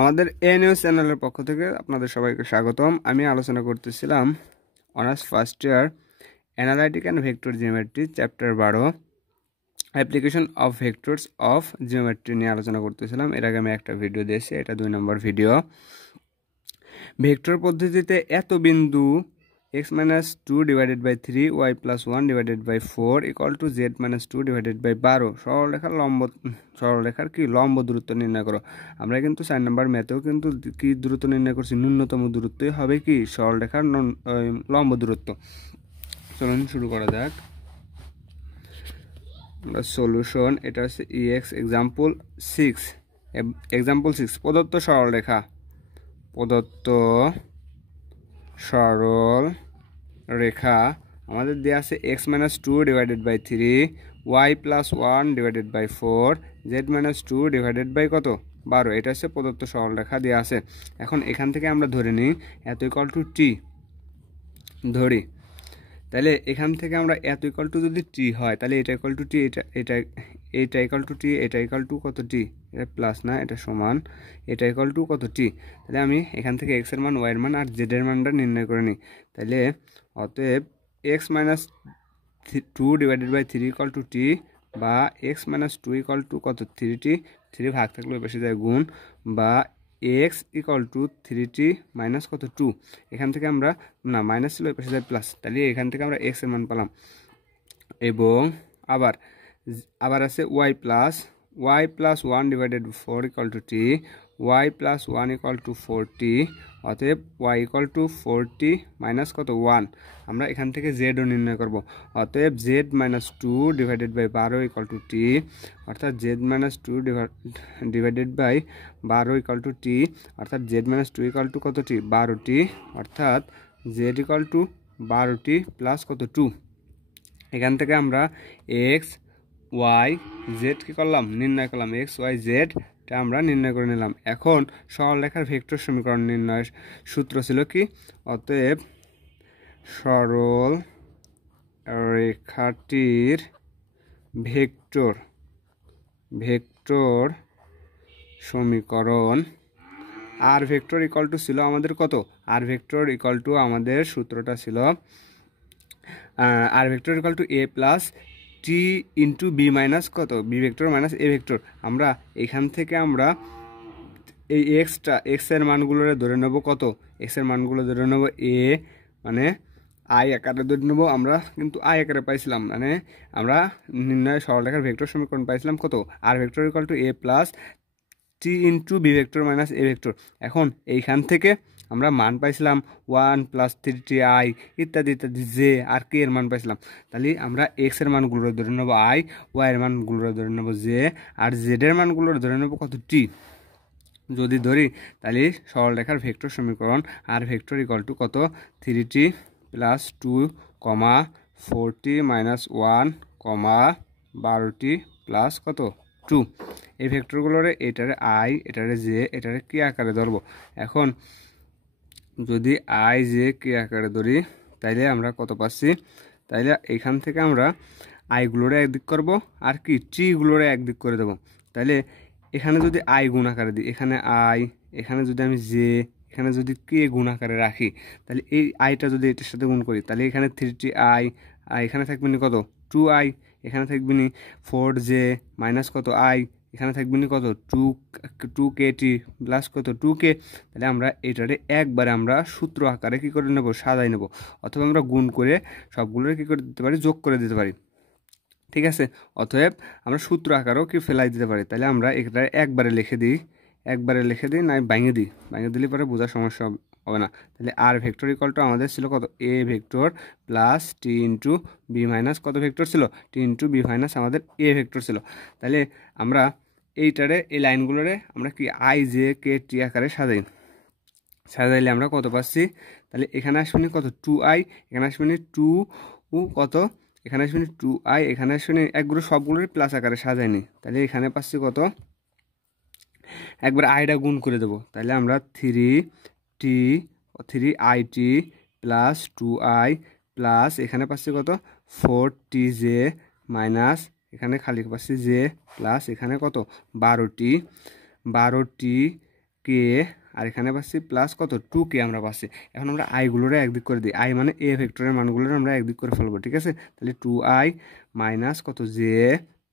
আমাদের এ নিউজ চ্যানেলের পক্ষ থেকে আপনাদের সবাইকে স্বাগতম। আমি আলোচনা করতেছিলাম honours first year analytic and vector geometry chapter 12 application of vectors of geometry নিয়ে আলোচনা করতেছিলাম। এর আগে আমি একটা ভিডিও দিয়েছি, এটা 2 নম্বর ভিডিও। ভেক্টর পদ্ধতিতে এত বিন্দু x-2 divided by 3 y plus 1 divided by 4 equal to z-2 divided by 12 সরলরেখার কি লম্ব দূরত্ব নির্ণয় করো। আমরা কিন্তু 4 নম্বর ম্যাথেও কিন্তু কি দূরত্ব নির্ণয় করছি, ন্যূনতম দূরত্বই হবে কি সরলরেখার লম্ব দূরত্ব। চলুন শুরু করা যাক। আমরা সলিউশন, এটা হচ্ছে ex এক্সাম্পল 6 প্রদত্ত সরলরেখা, প্রদত্ত সরল রেখা আমাদের দেওয়া আছে x-2 divided by 3 y plus 1 divided by 4 z-2 divided by কত 12। এটা হচ্ছে প্রদত্ত সরল রেখা দেওয়া আছে। এখন এখান থেকে আমরা ধরে নিই এত ইকুয়াল টু টি ধরি, তাহলে এখান থেকে আমরা এত ইকুয়াল টু যদি টি হয় তাহলে এটা ইকুয়াল টু টি, এটা ইকুয়াল টু টি, এটা ইকুয়াল টু কত টি, এটা প্লাস না এটা সমান, এটা ইকুয়াল টু কত টি। তাহলে আমি এখান থেকে এক্স এর মান, ওয়াই এর মান আর জেড এর মানটা নির্ণয় করে নিই। তাহলে অতএব x-2 divided by 3 equal to t বা x-2 ইকুয়াল টু কত 3t, 3 ভাগ থাকলে বেশি যায় গুণ, বা x equal to 3t minus কত 2। এখান থেকে আমরা না মাইনাস ছিল পাশে যায় প্লাস, তাহলে এখান থেকে আমরা x এর মান পেলাম। এবং আবার আছে y plus 1 divided 4 equal to T, y plus 1 equal to 4t, অতএব y equal to 4t minus কত 1। আমরা এখান থেকে জেডও নির্ণয় করব। অতএব z-2 divided by 12 equal to t, অর্থাৎ z-2 divided by 12 equal to t, অর্থাৎ z-2 ইকুয়াল টু কত টি 12t, অর্থাৎ z equal to 12t plus কত 2। এখান থেকে আমরা এক্স ওয়াই জেড কী করলাম নির্ণয় করলাম, এক্স ওয়াই জেডটা আমরা নির্ণয় করে নিলাম। এখন সরলরেখার ভেক্টর সমীকরণ নির্ণয়ের সূত্র ছিল কি, অতএব সরল রেখাটির ভেক্টর সমীকরণ আর ভেক্টর ইকুয়াল টু ছিল আমাদের কত, আর ভেক্টর ইকুয়াল টু আমাদের সূত্রটা ছিল r vector equal to a plus t into b minus কত b vector minus a vector. আমরা এখান থেকে আমরা এই এক্স এর মানগুলোরে ধরে নেব কত, এক্স এর মানগুলো ধরে নেব এ মানে আই আকারে ধরে নেব। আমরা কিন্তু আই আকারে পাইছিলাম, মানে আমরা নির্ণয় সরলরেখার ভেক্টর সমীকরণ পাইছিলাম কত, r vector equal to a plus t into b vector minus a vector. এখন এইখান থেকে আমরা মান পাইছিলাম 1 প্লাস 3t আই ইত্যাদি ইত্যাদি জে আর কে এর মান পাইছিলাম। তাহলে আমরা এক্স এর মানগুলো ধরে নেব আই, ওয়াই এর মানগুলো ধরে নেব জে, আর জেড এর মানগুলো ধরে নেব কত টি। যদি ধরি তাহলে সরলরেখার ভেক্টর সমীকরণ আর ভেক্টর ইকুয়াল টু কত 3t plus 2 4t minus 1 12t plus কত 2। এই ভেক্টরগুলোরে এটারে আই, এটারে জে, এটারে কে আকারে ধরবো। এখন যদি আই জে কে আকারে ধরি তাইলে আমরা কত পাচ্ছি, তাইলে এখান থেকে আমরা আইগুলোরে একদিক করব আর কি টিগুলোরে একদিক করে দেবো। তাইলে এখানে যদি আই গুণ আকারে দিই, এখানে আই, এখানে যদি আমি জে, এখানে যদি কে গুণ আকারে রাখি, তাহলে এই আইটা যদি এটার সাথে গুণ করি তাহলে এখানে 3t আই, আর এখানে থাকবে নি কত 2i, এখানে থাকবে নি 4j মাইনাস কত আই, এখানে থাকবে নি কত 2kt প্লাস কত 2k। তাহলে আমরা এটারে একবারে আমরা সূত্র আকারে কী করে নেব, সাজাই নেব, অথবা আমরা গুণ করে সবগুলোরে কী করে দিতে পারি, যোগ করে দিতে পারি। ঠিক আছে, অতএব আমরা সূত্র আকারেও কি ফেলাই দিতে পারি। তাহলে আমরা এটা একবারে লিখে দিই, না ভাঙে দিলে পরে বোঝার সমস্যা হবে না। তাহলে আর ভেক্টর ইকুয়াল টু আমাদের ছিল কত a vector plus t into b minus কত ভেক্টর ছিল টি ইন্টু বি মাইনাস আমাদের এ ভেক্টর ছিল। তাহলে আমরা এইটারে এই লাইনগুলোরে আমরা কি আই জে কে টি আকারে সাজাইলে আমরা কত পাচ্ছি, তাহলে এখানে আসবে কত 2i, এখানে আসবে 2 কত, এখানে আসবে 2i, এখানে আসবে একগুলো সবগুলোর প্লাস আকারে সাজাইনি। তাহলে এখানে পাচ্ছি কত, একবার আইটা গুণ করে দেবো। তাহলে আমরা 3it প্লাস 2i প্লাস এখানে পাচ্ছি কত 4tj মাইনাস এখানে খালি পাচ্ছি জে প্লাস এখানে কত 12t কে, আর এখানে পাচ্ছি প্লাস কত 2k আমরা পাচ্ছি। এখন আমরা আইগুলোরে একদিক করে দিই, আই মানে এ ভেক্টরের মানগুলো আমরা একদিক করে ফেলবো, ঠিক আছে। তাহলে 2i মাইনাস কত জে,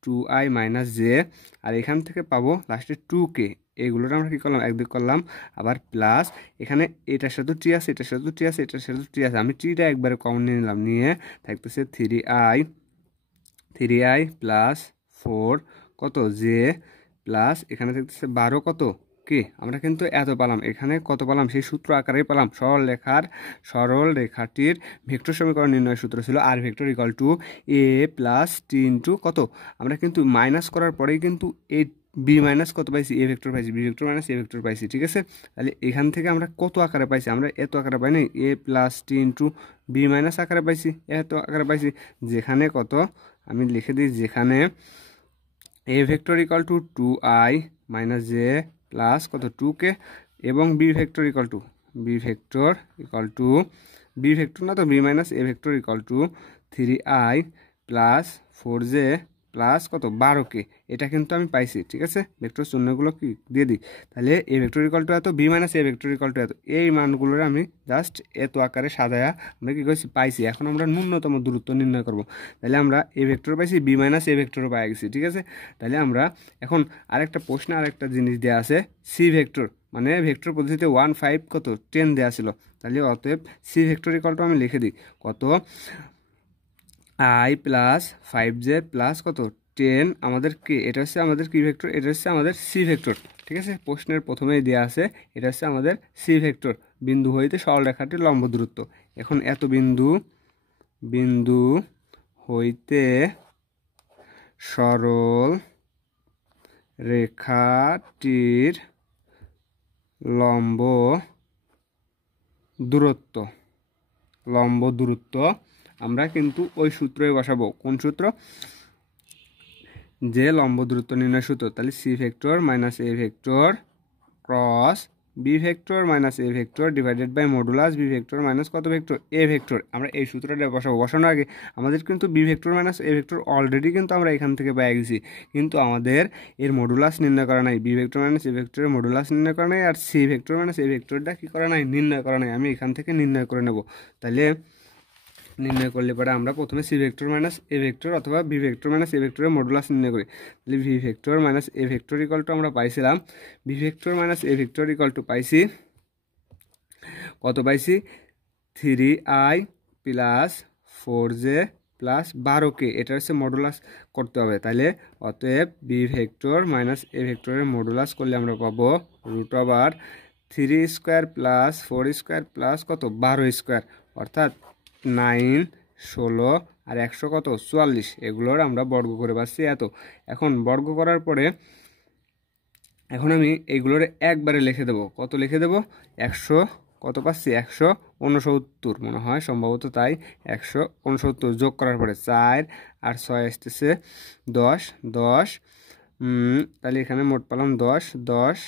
2i মাইনাস জে, আর এখান থেকে পাবো লাস্টে 2k, এইগুলোর আমরা কী করলাম একদিক করলাম, আবার প্লাস এখানে এটার সাথে টি আছে, এটার সাথে টি আছে, এটার সাথে টি আছে, আমি টিটা একবারে কমন নিয়ে নিলাম, নিয়ে থাকতেছে 3i প্লাস 4 কত জে, প্লাস এখানে থাকতেছে 12 কত কে। আমরা কিন্তু এত পেলাম, এখানে কত পেলাম সেই সূত্র আকারে পেলাম। সরল রেখাটির ভেক্টর সমীকরণ নির্ণয় সূত্র ছিল r vector equal to a plus t into কত, আমরা কিন্তু মাইনাস করার পরেই কিন্তু এই বি মাইনাস কত পাইছি, এ ভেক্টর পাইছি, b vector minus a vector পাইছি, ঠিক আছে। তাহলে এখান থেকে আমরা কত আকারে পাইছি, আমরা এত আকারে পাইনি, এ plus t into b minus আকারে পাইছি, এত আকারে পাইছি। যেখানে কত আমি লিখে দিই, যেখানে a vector equal to 2i minus j plus কত 2k, এবং b vector equal to b vector না তো b minus a vector equal to 3i plus 4j plus কত 12k, এটা কিন্তু আমি পাইছি, ঠিক আছে। ভেক্টর শূন্যগুলো কি দিয়ে দিই, তাহলে এ ভেক্টর ইকুয়াল টু এত, b minus a vector equal to এত, এই মানগুলোর আমি জাস্ট এত আকারে সাজায়া আমরা কি করছি পাইছি। এখন আমরা ন্যূনতম দূরত্ব নির্ণয় করব, তাহলে আমরা এ ভেক্টর পাইছি, বি মাইনাস এ ভেক্টরও পাই গেছি, ঠিক আছে। তাহলে আমরা এখন আরেকটা প্রশ্নে আরেকটা জিনিস দেওয়া আছে, সি ভেক্টর মানে ভেক্টর পদ্ধতিতে 1 5 কত 10 দেওয়া ছিল, তাহলে অতএব সি ভেক্টর ইকুয়াল টু আমি লিখে দিই কত i প্লাস 5j প্লাস কত 10, আমাদের কি এটা হচ্ছে আমাদের কি ভেক্টর, এটা হচ্ছে আমাদের সি ভেক্টর, ঠিক আছে। প্রশ্নের প্রথমেই দেওয়া আছে এটা হচ্ছে আমাদের সি ভেক্টর, বিন্দু হইতে সরল রেখাটির লম্ব দূরত্ব। এখন এত বিন্দু হইতে সরল রেখাটির লম্ব দূরত্ব আমরা কিন্তু ওই সূত্রই বসাবো, কোন সূত্র, যে লম্ব দূরত্ব নির্ণয় সূত্র। তাহলে c vector minus a vector cross b vector minus a vector divided by modulus b vector minus কত ভেক্টর এ ভেক্টর, আমরা এই সূত্রটা বসাবো। বসানোর আগে আমাদের কিন্তু b vector minus a vector already কিন্তু আমরা এখান থেকে পেয়ে গেছি, কিন্তু আমাদের এর মডুলাস নির্ণয় করা নাই, বি ভেক্টর মাইনাস এ ভেক্টরের মডুলাস নির্ণয় করা নাই, আর সি ভেক্টর মাইনাস এ ভেক্টরটা কী করা নাই, নির্ণয় করা নাই। আমি এখান থেকে নির্ণয় করে নেব, তাহলে নির্ণয় করলে পরে আমরা প্রথমে c vector minus a vector অথবা বি ভেক্টর মাইনাস এ ভেক্টরের মডুলাস নির্ণয় করি। তাহলে v vector minus a vector equal to আমরা পাইছিলাম, b vector minus a vector equal to পাইছি কত, পাইছি 3i plus 4j plus 12k, এটা হচ্ছে মডুলাস করতে হবে। তাহলে অতএব বি ভেক্টর মাইনাস এ ভেক্টরের মডুলাস করলে আমরা পাবো √3² প্লাস 4² প্লাস কত 12², অর্থাৎ 9 16 আর 100 কত 44, এগুলোর আমরা বর্গ করে পাচ্ছি এত। এখন বর্গ করার পরে এখন আমি এইগুলোর একবারে লিখে দেব, কত লিখে দেব 100 কত পাচ্ছি 169 মনে হয় সম্ভবত, তাই 169 যোগ করার পরে 4 আর 6 আসতেছে 10, তাহলে এখানে মোট পেলাম 10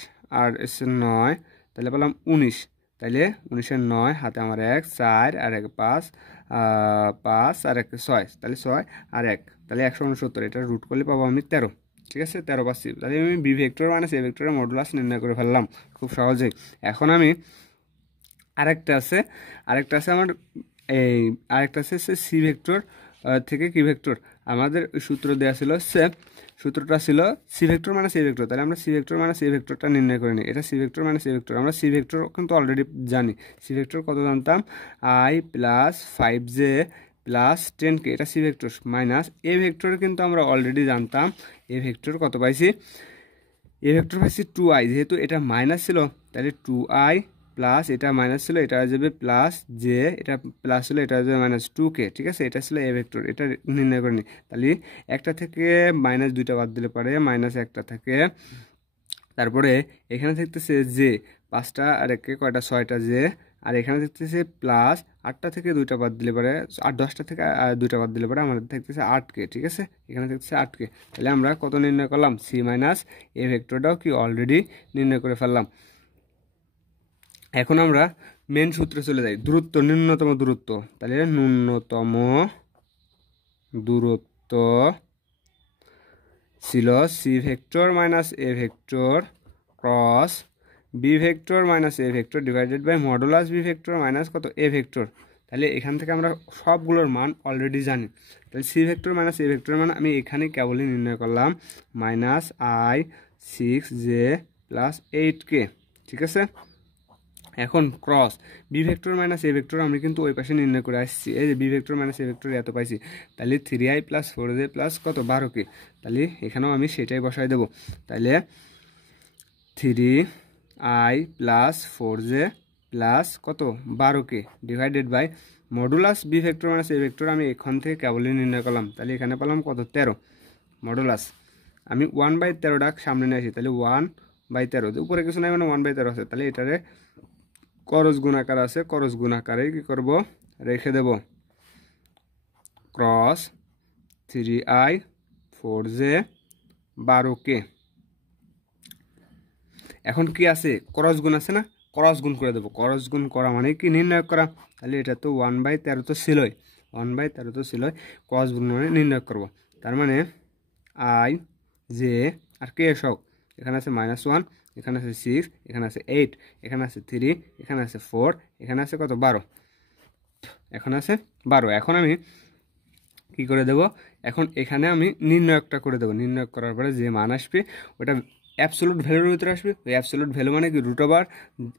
আর এসে 9, তাহলে পেলাম 19, তাহলে 19 9 হাতে আমার 1 4 আর 1 5 5 আর 1 6, তাহলে 6 আর 1, তাহলে 169, এটা রুট করলে পাবো আমি 13, ঠিক আছে 13 পাচ্ছি। তাহলে আমি বি ভেক্টর মাইনাস এ ভেক্টরের মডুলাস নির্ণয় করে ফেললাম খুব সহজেই। এখন আমি আরেকটা আছে আমার এই আরেকটা আছে সি ভেক্টর থেকে কি ভেক্টর, আমাদের সূত্র দেওয়া ছিল সূত্রটা ছিল c vector minus a vector, তাহলে আমরা সি ভেক্টর মাইনাস এ ভেক্টরটা নির্ণয় করে নিই। এটা c vector minus a vector, আমরা সি ভেক্টর কিন্তু অলরেডি জানি, সি ভেক্টর কত জানতাম i plus 5j plus 10k, এটা c vector minus a vector কিন্তু আমরা অলরেডি জানতাম, এ ভেক্টর কত পাইছি, এ ভেক্টর পাইছি 2i, যেহেতু এটা মাইনাস ছিল তাহলে 2i প্লাস এটা মাইনাস ছিল এটা হয়ে যাবে প্লাস জে, এটা প্লাস ছিল এটা হয়ে যাবে মাইনাস 2k, ঠিক আছে। এটা ছিল এ ভেক্টর, এটা নির্ণয় করে নিই। তাহলে একটা থেকে মাইনাস 2টা বাদ দিলে পারে মাইনাস একটা থেকে, তারপরে এখানে থাকতেছে জে 5টা আর একে কয়টা 6টা জে, আর এখানে থাকতেছে প্লাস 8টা থেকে 2টা বাদ দিলে পারে, আর 10টা থেকে 2টা বাদ দিলে পারে আমাদের থাকতেছে 8k, ঠিক আছে। এখানে থাকতেছে 8k, তাহলে আমরা কত নির্ণয় করলাম, সি মাইনাস এ ভেক্টরটাও কি অলরেডি নির্ণয় করে ফেললাম। এখন আমরা মেন সূত্রে চলে যাই, দূরত্ব ন্যূনতম দূরত্ব, তাহলে ন্যূনতম দূরত্ব ছিল c vector minus a vector cross b vector minus a vector divided by modulus b vector minus কত এ ভেক্টর। তাহলে এখান থেকে আমরা সবগুলোর মান অলরেডি জানি। তাহলে সি ভেক্টর মাইনাস এ ভেক্টরের মান আমি এখানে কেবলই নির্ণয় করলাম -i6j + 8k, ঠিক আছে। এখন cross b vector minus a vector আমি কিন্তু ওই পাশে নির্ণয় করে আসছি, এই যে b vector minus a vector এত পাইছি। তাহলে 3i + 4j + কত 12k, তাহলে এখানেও আমি সেটাই বসাই দেবো। তাহলে 3i + 4j + কত 12k divided by modulus b vector minus a vector আমি এখান থেকে কেবলই নির্ণয় করলাম। তাহলে এখানে পেলাম কত 13 মডুলাস, আমি 1/13টা সামনে নিয়ে আসি, তাহলে 1/13 উপরে কিছু নাই মানে 1/13 আছে। তাহলে এটারে করস গুণাকার আছে, করস গুণাকারে কি করব রেখে দেব ক্রস 3i 4j 12k। এখন কি আছে ক্রস গুণ আছে না, ক্রস গুণ করে দেবো। ক্রস গুণ করা মানে কি নির্ণয় করা। তাহলে এটা তো 1/13 তো ছিলই, 1/13 তো ছিলই, ক্রস গুণ মানে নির্ণয় করব। তার মানে i j আর কে সব এখানে আছে -1, এখানে আছে 6, এখানে আছে 8, এখানে আছে 3, এখানে আছে 4, এখানে আছে কত 12, এখানে আছে 12। এখন আমি কি করে দেব, এখন এখানে আমি নির্ণয়কটা করে দেবো। নির্ণয় করার পরে যে মান আসবে ওটা অ্যাবসোলুট ভ্যালুর ভিতরে আসবে। ওই অ্যাবসোলুট ভ্যালু মানে কি √,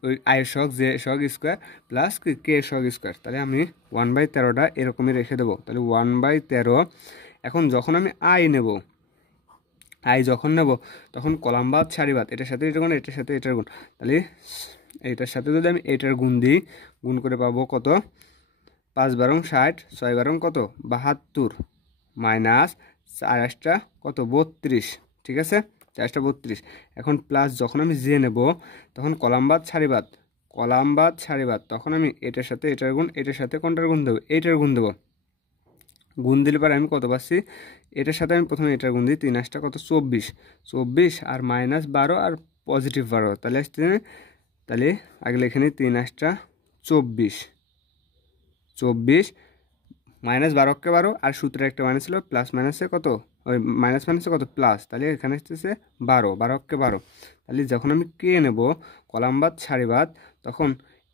ওই i সহগ j সহগ স্কোয়ার প্লাস k সহগ স্কোয়ার। তাহলে আমি 1/13টা এরকমই রেখে দেবো। তাহলে 1/13। এখন যখন আমি i নেব, i যখন নেব তখন কলাম বাদ সারি বাদ, এটার সাথে এটার গুণ, এটার সাথে এটার গুণ। তাহলে এইটার সাথে যদি আমি এটার গুণ দিই, গুণ করে পাবো কত 5 × 60, 6 × কত 72 মাইনাস 4 কত 32, ঠিক আছে 4 32। এখন প্লাস যখন আমি জে নেব তখন কলাম বাদ সারি বাদ, কলাম বাদ সারি বাদ, তখন আমি এটার সাথে এটার গুণ, এটার সাথে কোনটার গুণ দেবো এইটার গুণ দেবো। গুণ দিলে পরে আমি কত পাচ্ছি, এটার সাথে আমি প্রথমে এটার গুণ দিই, 3 কত 24, 24 আর -12 আর +12, তাহলে আসছে, তাহলে আগে লিখে নিই 3 24, 24 -12কে 12 আর সূত্রে একটা মাইনাস ছিল, প্লাস মাইনাসে কত ওই মাইনাস মাইনাসে কত প্লাস, তাহলে এখানে আসতেছে 12, 12কে 12। তাহলে যখন আমি কে নেব কলাম বাদ সারি বাদ, তখন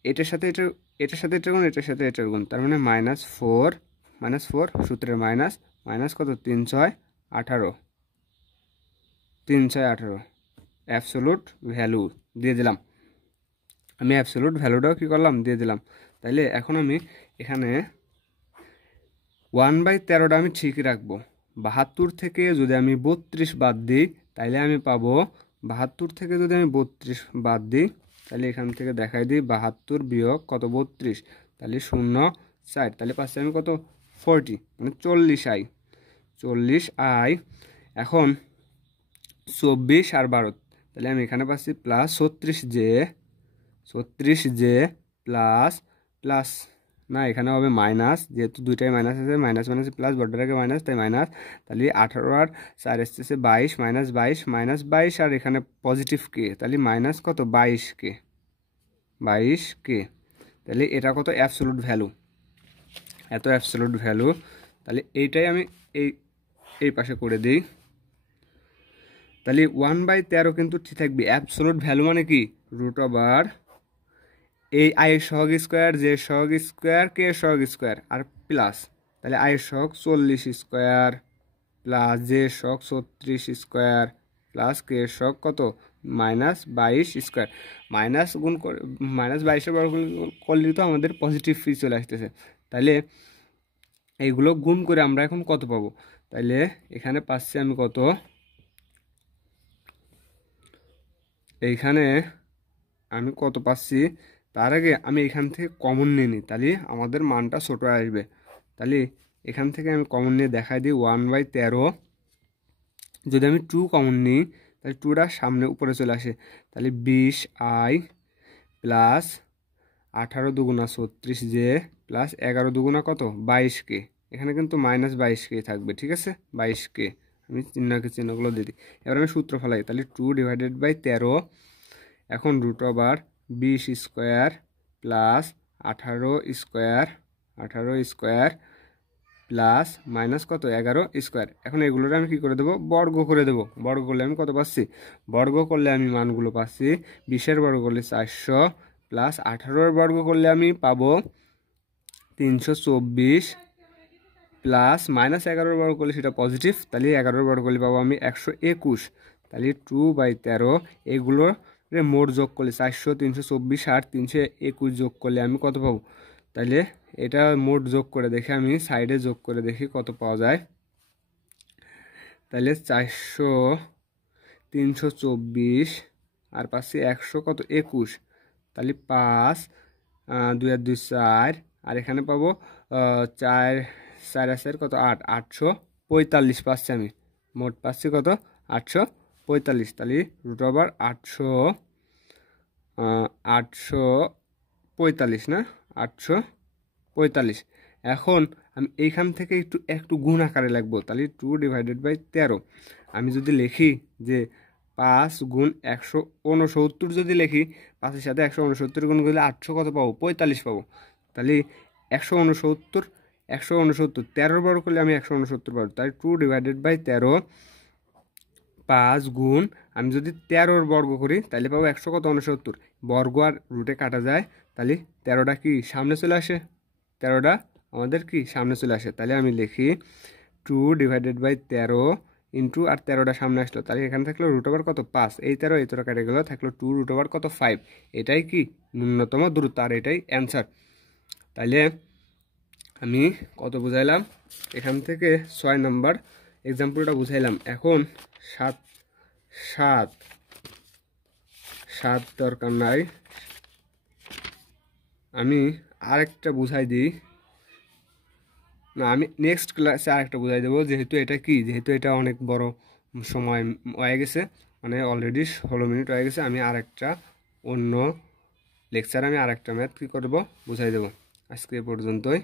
এটার সাথে এটার, এটার সাথে এটার গুণ, এটার সাথে এটার গুণ, তার মানে -4 সূত্রের মাইনাস, মাইনাস কত 3 6 18, 3 6 18 অ্যাবসোলুট ভ্যালু দিয়ে দিলাম। আমি অ্যাবসোলুট ভ্যালুটাও কী করলাম দিয়ে দিলাম। তাইলে এখন আমি এখানে 1/13টা আমি ঠিকই রাখবো। 72 থেকে যদি আমি 32 বাদ দিই তাইলে আমি পাবো, 72 থেকে যদি আমি 32 বাদ দিই তাহলে এখান থেকে দেখাই দিই 72 বিয়োগ কত 32, তাহলে 0 60, তাহলে পাচ্ছি আমি কত 40 মানে 40i, 40i। এখন 24 আর 12, তাহলে আমি এখানে পাচ্ছি প্লাস 36j প্লাস প্লাস না এখানে হবে মাইনাস, যেহেতু দুইটাই মাইনাস আছে, মাইনাস মাইনাস প্লাস, বড়টার আগে মাইনাস তাই মাইনাস। তাহলে 18 আর 4 আসতেছে 22, -22 আর এখানে পজিটিভ কে, তাহলে মাইনাস কত 22k। তাহলে এটা কত অ্যাবসোলুট ভ্যালু, এত অ্যাবসোলুট ভ্যালু। তাহলে এইটাই আমি এই পাশে করে দিই। তাহলে 1/13 কিন্তু ঠিক থাকবে। অ্যাবসোলুট ভ্যালু মানে কি √, এই i সহগ স্কোয়ার, j সহগ স্কোয়ার, k সহগ স্কোয়ার আর প্লাস, তাহলে i সহগ 40 স্কোয়ার প্লাস j সহগ 36 স্কোয়ার প্লাস k সহগ কত -22 স্কোয়ার। মাইনাস গুণ করে -22-এর বর্গ করলে তো আমাদের পজিটিভ ফি চলে আসতেছে। তাহলে এইগুলো গুণ করে আমরা এখন কত পাবো, তাইলে এখানে পাচ্ছি আমি কত, এইখানে আমি কত পাচ্ছি, তার আগে আমি এখান থেকে কমন নিয়ে নিই, তাহলে আমাদের মানটা ছোটো আসবে। তাহলে এখান থেকে আমি কমন নিয়ে দেখাই দিই 1/13, যদি আমি 2 কমন নিই তাহলে 2টা সামনে উপরে চলে আসে, তাহলে 20i প্লাস 18 দুগুণা 36j প্লাস 11 দুগুণা কত 22k, এখানে কিন্তু -22k থাকবে, ঠিক আছে 22k। আমি চিহ্নগুলো দিয়ে দিই। এবার আমি সূত্র ফেলাই, তাহলে 2/13, এখন √20 square plus 18 square plus minus কত 11 স্কোয়ার। এখন এগুলোর আমি কী করে দেবো, বর্গ করে দেবো। বর্গ করলে আমি কত পাচ্ছি, বর্গ করলে আমি মানগুলো পাচ্ছি 20-এর বর্গ করলে 400 প্লাস 18-এর বর্গ করলে আমি পাবো 324 প্লাস মাইনাস 11-এর বর্গ করলে সেটা পজিটিভ, তাহলে 11-এর বর্গ করলে পাবো আমি 121। তাহলে 2/13 এগুলোর মোট যোগ করলে 400, 324 আর 321 যোগ করলে আমি কত পাবো। তাহলে এটা মোট যোগ করে দেখে আমি সাইডে যোগ করে দেখি কত পাওয়া যায়। তাহলে 400, 324 আর পাচ্ছি 100 কত 21, তাহলে 5, 2 আর 2 4, আর এখানে পাবো 4 4 আছে কত 8, 845 পাচ্ছি আমি। মোট পাচ্ছি কত 845। তাহলে √845 না 845। এখন আমি এইখান থেকে একটু গুণ আকারে লিখবো। তাহলে 2/13 আমি যদি লিখি যে 5 গুণ 169 যদি লিখি, 5-এর সাথে 169 গুণ করলে 800 কত পাবো 45 পাবো। তাহলে 169 13 বর্গ করলে আমি 169 পাবো। তাই 2/13 5 গুণ আমি যদি 13-র বর্গ করি তাহলে পাবো 169। বর্গ আর রুটে কাটা যায়, তাহলে 13টা কি সামনে চলে আসে, 13টা আমাদের কি সামনে চলে আসে। তাহলে আমি লিখি 2/13 ইন্টু আর 13টা সামনে আসলো, তাহলে এখানে থাকলো √ওভার কত 5, এই 13 এই 13 কেটে গেল, থাকলো 2√ওভার কত 5। এটাই কি ন্যূনতম দূরত্ব আর এটাই অ্যান্সার। তাহলে আমি কত বুঝাইলাম, এখান থেকে 6 নম্বর এক্সাম্পলটা বুঝাইলাম। এখন 7 দরকার নাই, আমি আরেকটা বুঝাই দিই। না, আমি নেক্সট ক্লাসে আরেকটা বুঝাই দেবো, যেহেতু এটা অনেক বড় সময় হয়ে গেছে, মানে অলরেডি 16 মিনিট হয়ে গেছে। আমি আরেকটা অন্য লেকচারে আমি আরেকটা ম্যাথ কী করবো বুঝাই দেবো। আজকে এ পর্যন্তই।